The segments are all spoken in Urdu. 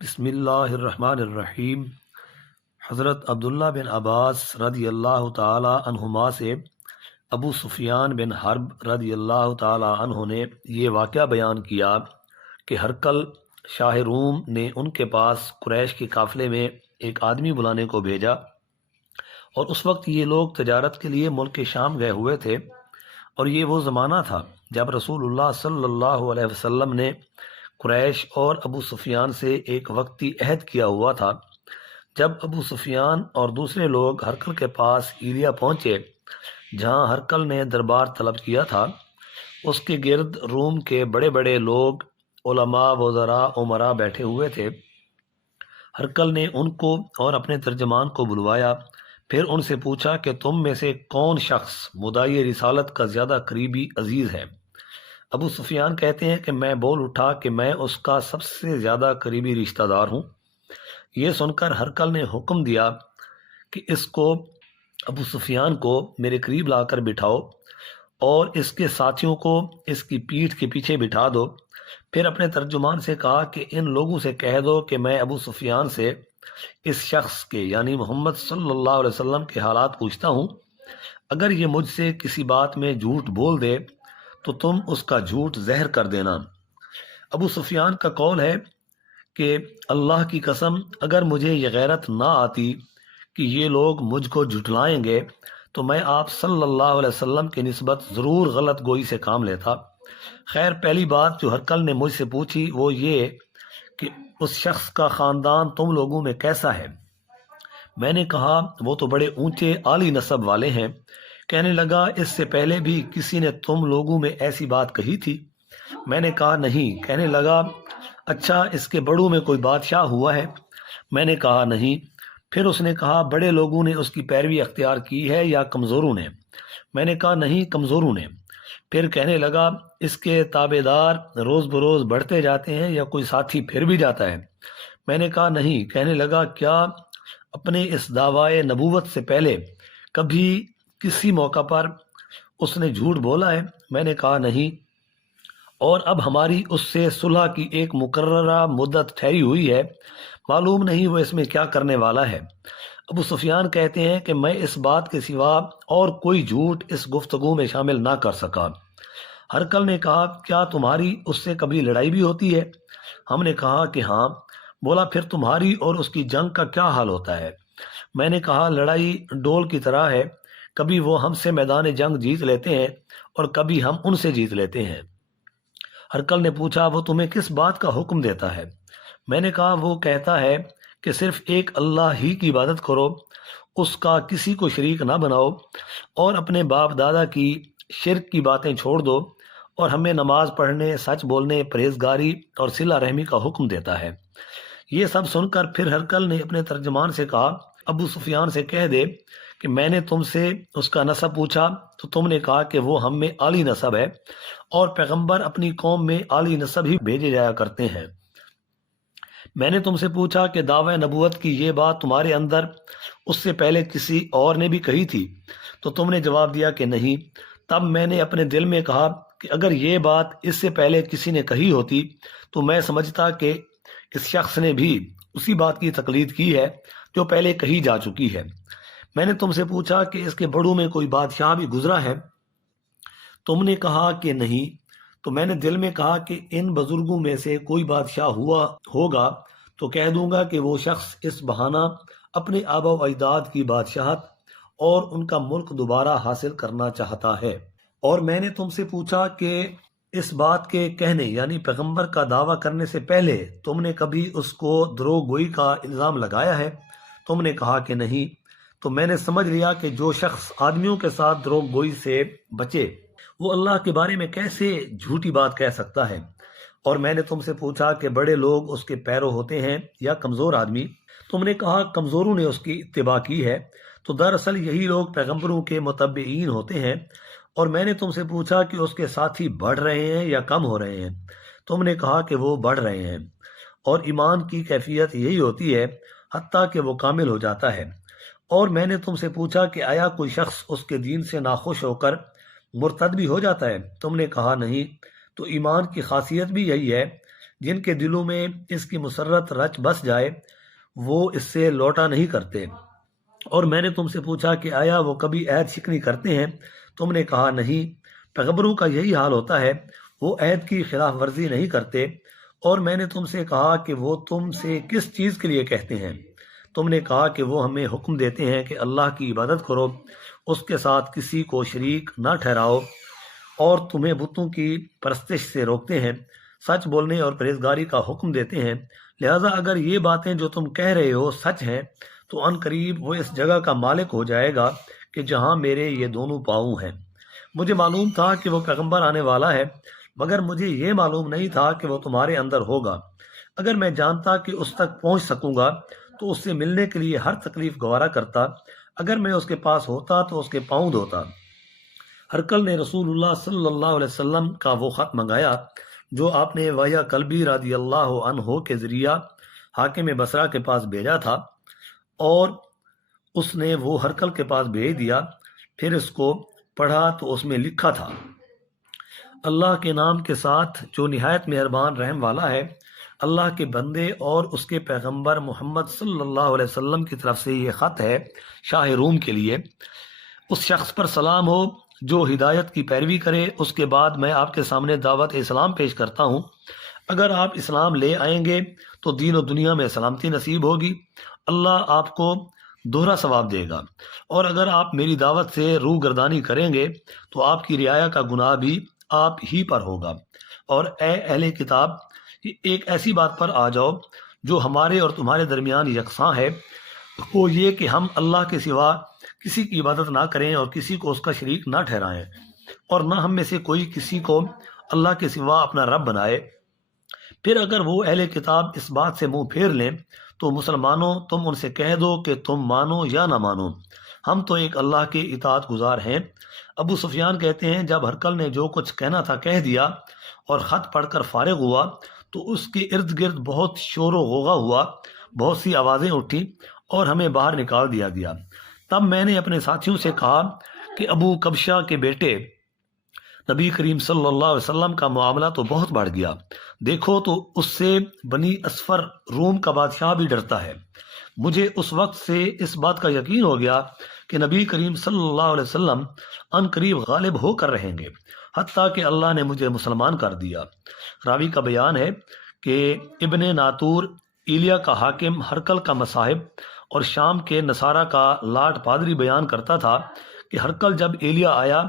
بسم اللہ الرحمن الرحیم۔ حضرت عبداللہ بن عباس رضی اللہ تعالی عنہما سے ابو سفیان بن حرب رضی اللہ تعالی عنہ نے یہ واقعہ بیان کیا کہ ہرقل شاہ روم نے ان کے پاس قریش کے قافلے میں ایک آدمی بلانے کو بھیجا، اور اس وقت یہ لوگ تجارت کے لیے ملک شام گئے ہوئے تھے، اور یہ وہ زمانہ تھا جب رسول اللہ صلی اللہ علیہ وسلم نے قریش اور ابو سفیان سے ایک وقتی عہد کیا ہوا تھا۔ جب ابو سفیان اور دوسرے لوگ ہرقل کے پاس ایلیا پہنچے جہاں ہرقل نے دربار طلب کیا تھا، اس کے گرد روم کے بڑے بڑے لوگ، علماء، وزراء، امراء بیٹھے ہوئے تھے۔ ہرقل نے ان کو اور اپنے ترجمان کو بلوایا، پھر ان سے پوچھا کہ تم میں سے کون شخص مدعی رسالت کا زیادہ قریبی عزیز ہے؟ ابو سفیان کہتے ہیں کہ میں بول اٹھا کہ میں اس کا سب سے زیادہ قریبی رشتہ دار ہوں۔ یہ سن کر ہرقل نے حکم دیا کہ اس کو، ابو سفیان کو میرے قریب لا کر بٹھاؤ اور اس کے ساتھیوں کو اس کی پیٹھ کے پیچھے بٹھا دو۔ پھر اپنے ترجمان سے کہا کہ ان لوگوں سے کہہ دو کہ میں ابو سفیان سے اس شخص کے یعنی محمد صلی اللہ علیہ وسلم کے حالات پوچھتا ہوں۔ اگر یہ مجھ سے کسی بات میں جھوٹ بول دے تو تم اس کا جھوٹ زہر کر دینا۔ ابو سفیان کا قول ہے کہ اللہ کی قسم اگر مجھے یہ غیرت نہ آتی کہ یہ لوگ مجھ کو جھٹلائیں گے تو میں آپ صلی اللہ علیہ وسلم کی نسبت ضرور غلط گوئی سے کام لیتا۔ خیر، پہلی بات جو ہرقل نے مجھ سے پوچھی وہ یہ کہ اس شخص کا خاندان تم لوگوں میں کیسا ہے؟ میں نے کہا وہ تو بڑے اونچے عالی نسب والے ہیں۔ کہنے لگا اس سے پہلے بھی کسی نے تم لوگوں میں ایسی بات کہی تھی؟ میں نے کہا نہیں۔ کہنے لگا اچھا اس کے بڑوں میں کوئی بادشاہ ہوا ہے؟ میں نے کہا نہیں۔ پھر اس نے کہا بڑے لوگوں نے اس کی پیروی اختیار کی ہے یا کمزوروں نے؟ میں نے کہا نہیں، کمزوروں نے۔ پھر کہنے لگا اس کے تابع دار روز بروز بڑھتے جاتے ہیں یا کوئی ساتھی پھر بھی جاتا ہے؟ میں نے کہا نہیں۔ کہنے لگا کیا اپنے اس دعوی نبوت سے پہلے کبھی کسی موقع پر اس نے جھوٹ بولا ہے؟ میں نے کہا نہیں۔ اور اب ہماری اس سے صلح کی ایک مقررہ مدت ٹھہری ہوئی ہے، معلوم نہیں وہ اس میں کیا کرنے والا ہے۔ ابو سفیان کہتے ہیں کہ میں اس بات کے سوا اور کوئی جھوٹ اس گفتگو میں شامل نہ کر سکا۔ ہرقل نے کہا کیا تمہاری اس سے کبھی لڑائی بھی ہوتی ہے؟ ہم نے کہا کہ ہاں۔ بولا پھر تمہاری اور اس کی جنگ کا کیا حال ہوتا ہے؟ میں نے کہا لڑائی ڈول کی طرح ہے، کبھی وہ ہم سے میدان جنگ جیت لیتے ہیں اور کبھی ہم ان سے جیت لیتے ہیں۔ ہرقل نے پوچھا وہ تمہیں کس بات کا حکم دیتا ہے؟ میں نے کہا وہ کہتا ہے کہ صرف ایک اللہ ہی کی عبادت کرو، اس کا کسی کو شریک نہ بناؤ، اور اپنے باپ دادا کی شرک کی باتیں چھوڑ دو، اور ہمیں نماز پڑھنے، سچ بولنے، پرہیزگاری اور صلہ رحمی کا حکم دیتا ہے۔ یہ سب سن کر پھر ہرقل نے اپنے ترجمان سے کہا ابو سفیان سے کہہ دے کہ میں نے تم سے اس کا نسب پوچھا تو تم نے کہا کہ وہ ہم میں عالی نسب ہے، اور پیغمبر اپنی قوم میں عالی نسب ہی بھیجے جایا کرتے ہیں۔ میں نے تم سے پوچھا کہ دعوی نبوت کی یہ بات تمہارے اندر اس سے پہلے کسی اور نے بھی کہی تھی تو تم نے جواب دیا کہ نہیں۔ تب میں نے اپنے دل میں کہا کہ اگر یہ بات اس سے پہلے کسی نے کہی ہوتی تو میں سمجھتا کہ اس شخص نے بھی اسی بات کی تقلید کی ہے جو پہلے کہی جا چکی ہے۔ میں نے تم سے پوچھا کہ اس کے بڑوں میں کوئی بادشاہ بھی گزرا ہے؟ تم نے کہا کہ نہیں۔ تو میں نے دل میں کہا کہ ان بزرگوں میں سے کوئی بادشاہ ہوا ہوگا تو کہہ دوں گا کہ وہ شخص اس بہانہ اپنے آبا و اجداد کی بادشاہت اور ان کا ملک دوبارہ حاصل کرنا چاہتا ہے۔ اور میں نے تم سے پوچھا کہ اس بات کے کہنے یعنی پیغمبر کا دعویٰ کرنے سے پہلے تم نے کبھی اس کو دروغ گوئی کا الزام لگایا ہے؟ تم نے کہا کہ نہیں۔ تو میں نے سمجھ لیا کہ جو شخص آدمیوں کے ساتھ دروغ گوئی سے بچے وہ اللہ کے بارے میں کیسے جھوٹی بات کہہ سکتا ہے۔ اور میں نے تم سے پوچھا کہ بڑے لوگ اس کے پیرو ہوتے ہیں یا کمزور آدمی؟ تم نے کہا کمزوروں نے اس کی اتباع کی ہے۔ تو دراصل یہی لوگ پیغمبروں کے متبعین ہوتے ہیں۔ اور میں نے تم سے پوچھا کہ اس کے ساتھی بڑھ رہے ہیں یا کم ہو رہے ہیں؟ تم نے کہا کہ وہ بڑھ رہے ہیں، اور ایمان کی کیفیت یہی ہوتی ہے حتیٰ کہ وہ کامل ہو جاتا ہے۔ اور میں نے تم سے پوچھا کہ آیا کوئی شخص اس کے دین سے ناخوش ہو کر مرتد بھی ہو جاتا ہے؟ تم نے کہا نہیں۔ تو ایمان کی خاصیت بھی یہی ہے جن کے دلوں میں اس کی مسرت رچ بس جائے وہ اس سے لوٹا نہیں کرتے۔ اور میں نے تم سے پوچھا کہ آیا وہ کبھی عہد شکنی کرتے ہیں؟ تم نے کہا نہیں۔ پیغمبروں کا یہی حال ہوتا ہے، وہ عہد کی خلاف ورزی نہیں کرتے۔ اور میں نے تم سے کہا کہ وہ تم سے کس چیز کے لیے کہتے ہیں؟ تم نے کہا کہ وہ ہمیں حکم دیتے ہیں کہ اللہ کی عبادت کرو، اس کے ساتھ کسی کو شریک نہ ٹھہراؤ، اور تمہیں بتوں کی پرستش سے روکتے ہیں، سچ بولنے اور پرہیزگاری کا حکم دیتے ہیں۔ لہذا اگر یہ باتیں جو تم کہہ رہے ہو سچ ہیں تو ان قریب وہ اس جگہ کا مالک ہو جائے گا کہ جہاں میرے یہ دونوں پاؤں ہیں۔ مجھے معلوم تھا کہ وہ پیغمبر آنے والا ہے، مگر مجھے یہ معلوم نہیں تھا کہ وہ تمہارے اندر ہوگا۔ اگر میں جانتا کہ اس تک پہنچ سکوں گا تو اس سے ملنے کے لیے ہر تکلیف گوارا کرتا۔ اگر میں اس کے پاس ہوتا تو اس کے پاؤں دھوتا۔ ہرقل نے رسول اللہ صلی اللہ علیہ وسلم کا وہ خط منگایا جو آپ نے وحیہ کلبی رضی اللہ عنہ کے ذریعہ حاکم بصرہ کے پاس بھیجا تھا، اور اس نے وہ ہرقل کے پاس بھیج دیا۔ پھر اس کو پڑھا تو اس میں لکھا تھا، اللہ کے نام کے ساتھ جو نہایت مہربان رحم والا ہے۔ اللہ کے بندے اور اس کے پیغمبر محمد صلی اللہ علیہ وسلم کی طرف سے یہ خط ہے شاہ روم کے لیے۔ اس شخص پر سلام ہو جو ہدایت کی پیروی کرے۔ اس کے بعد میں آپ کے سامنے دعوت اسلام پیش کرتا ہوں۔ اگر آپ اسلام لے آئیں گے تو دین و دنیا میں سلامتی نصیب ہوگی، اللہ آپ کو دوہرا ثواب دے گا، اور اگر آپ میری دعوت سے روح گردانی کریں گے تو آپ کی رعایا کا گناہ بھی آپ ہی پر ہوگا۔ اور اے اہل کتاب، ایک ایسی بات پر آ جاؤ جو ہمارے اور تمہارے درمیان یکساں ہے، وہ یہ کہ ہم اللہ کے سوا کسی کی عبادت نہ کریں اور کسی کو اس کا شریک نہ ٹھہرائیں، اور نہ ہم میں سے کوئی کسی کو اللہ کے سوا اپنا رب بنائے۔ پھر اگر وہ اہل کتاب اس بات سے منہ پھیر لیں تو مسلمانوں تم ان سے کہہ دو کہ تم مانو یا نہ مانو، ہم تو ایک اللہ کے اطاعت گزار ہیں۔ ابو سفیان کہتے ہیں جب ہرقل نے جو کچھ کہنا تھا کہہ دیا اور خط پڑھ کر فارغ ہوا تو اس کے ارد گرد بہت شور و غوغا ہوا، بہت سی آوازیں اٹھیں اور ہمیں باہر نکال دیا گیا۔ تب میں نے اپنے ساتھیوں سے کہا کہ ابو کبشہ کے بیٹے نبی کریم صلی اللہ علیہ وسلم کا معاملہ تو بہت بڑھ گیا، دیکھو تو اس سے بنی اسفر روم کا بادشاہ بھی ڈرتا ہے۔ مجھے اس وقت سے اس بات کا یقین ہو گیا کہ نبی کریم صلی اللہ علیہ وسلم ان قریب غالب ہو کر رہیں گے، حتیٰ کہ اللہ نے مجھے مسلمان کر دیا۔ راوی کا بیان ہے کہ ابن ناطور ایلیا کا حاکم ہرقل کا مصاحب اور شام کے نصارہ کا لاٹ پادری بیان کرتا تھا کہ ہرقل جب ایلیا آیا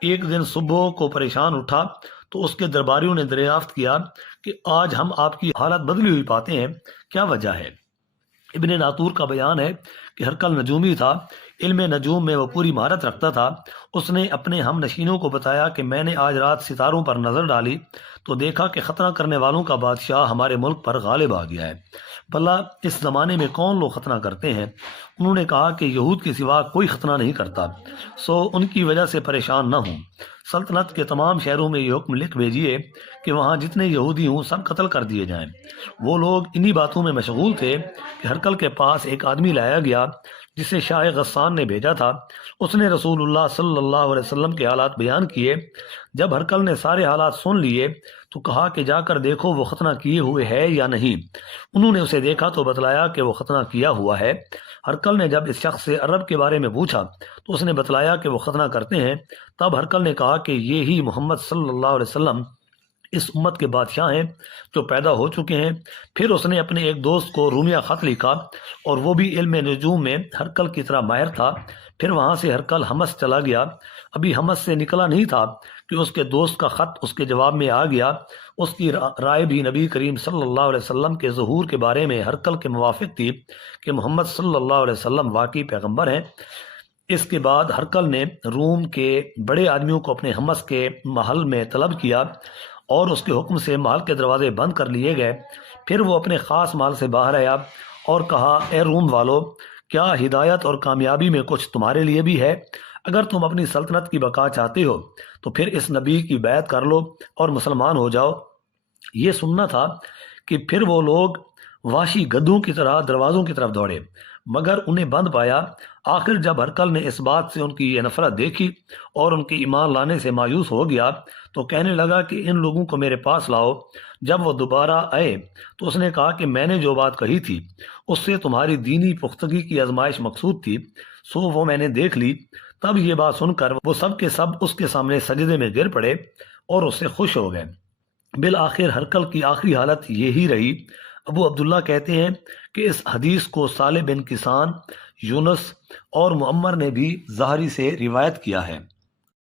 ایک دن صبح کو پریشان اٹھا تو اس کے درباریوں نے دریافت کیا کہ آج ہم آپ کی حالت بدلی ہوئی پاتے ہیں، کیا وجہ ہے؟ ابن ناطور کا بیان ہے کہ ہرقل نجومی تھا، علم نجوم میں وہ پوری مہارت رکھتا تھا۔ اس نے اپنے ہم نشینوں کو بتایا کہ میں نے آج رات ستاروں پر نظر ڈالی تو دیکھا کہ ختنہ کرنے والوں کا بادشاہ ہمارے ملک پر غالب آ گیا ہے۔ بھلا اس زمانے میں کون لوگ ختنہ کرتے ہیں؟ انہوں نے کہا کہ یہود کے سوا کوئی ختنہ نہیں کرتا، سو ان کی وجہ سے پریشان نہ ہوں۔ سلطنت کے تمام شہروں میں یہ حکم لکھ بھیجیے کہ وہاں جتنے یہودی ہوں سب قتل کر دیے جائیں۔ وہ لوگ انہی باتوں میں مشغول تھے کہ ہرقل کے پاس ایک آدمی لایا گیا جسے شاہ غسان نے بھیجا تھا۔ اس نے رسول اللہ صلی اللہ علیہ وسلم کے حالات بیان کیے۔ جب ہرقل نے سارے حالات سن لیے تو کہا کہ جا کر دیکھو وہ ختنہ کیے ہوئے ہے یا نہیں۔ انہوں نے اسے دیکھا تو بتلایا کہ وہ ختنہ کیا ہوا ہے۔ ہرقل نے جب اس شخص سے عرب کے بارے میں پوچھا تو اس نے بتلایا کہ وہ ختنہ کرتے ہیں۔ تب ہرقل نے کہا کہ یہ ہی محمد صلی اللہ علیہ وسلم اس امت کے بادشاہ ہیں جو پیدا ہو چکے ہیں۔ پھر اس نے اپنے ایک دوست کو رومیہ خط لکھا اور وہ بھی علم نجوم میں ہرقل کی طرح ماہر تھا۔ پھر وہاں سے ہرقل حمص چلا گیا۔ ابھی حمص سے نکلا نہیں تھا کہ اس کے دوست کا خط اس کے جواب میں آ گیا۔ اس کی رائے بھی نبی کریم صلی اللہ علیہ وسلم کے ظہور کے بارے میں ہرقل کے موافق تھی کہ محمد صلی اللہ علیہ وسلم واقعی پیغمبر ہیں۔ اس کے بعد ہرقل نے روم کے بڑے آدمیوں کو اپنے حمص کے محل میں طلب کیا اور اس کے حکم سے محل کے دروازے بند کر لیے گئے۔ پھر وہ اپنے خاص محل سے باہر آیا اور کہا، اے روم والو، کیا ہدایت اور کامیابی میں کچھ تمہارے لیے بھی ہے؟ اگر تم اپنی سلطنت کی بقا چاہتے ہو تو پھر اس نبی کی بیعت کر لو اور مسلمان ہو جاؤ۔ یہ سننا تھا کہ پھر وہ لوگ وحشی گدھوں کی طرح دروازوں کی طرف دوڑے۔ مگر انہیں بند پایا۔ آخر جب ہرقل نے اس بات سے ان کی یہ نفرت دیکھی اور ان کے ایمان لانے سے مایوس ہو گیا تو کہنے لگا کہ ان لوگوں کو میرے پاس لاؤ۔ جب وہ دوبارہ آئے تو اس نے کہا کہ میں نے جو بات کہی تھی اس سے تمہاری دینی پختگی کی آزمائش مقصود تھی، سو وہ میں نے دیکھ لی۔ تب یہ بات سن کر وہ سب کے سب اس کے سامنے سجدے میں گر پڑے اور اس سے خوش ہو گئے۔ بالآخر ہرقل کی آخری حالت یہی رہی۔ ابو عبداللہ کہتے ہیں کہ اس حدیث کو صالح بن کسان، یونس اور معمر نے بھی زہری سے روایت کیا ہے۔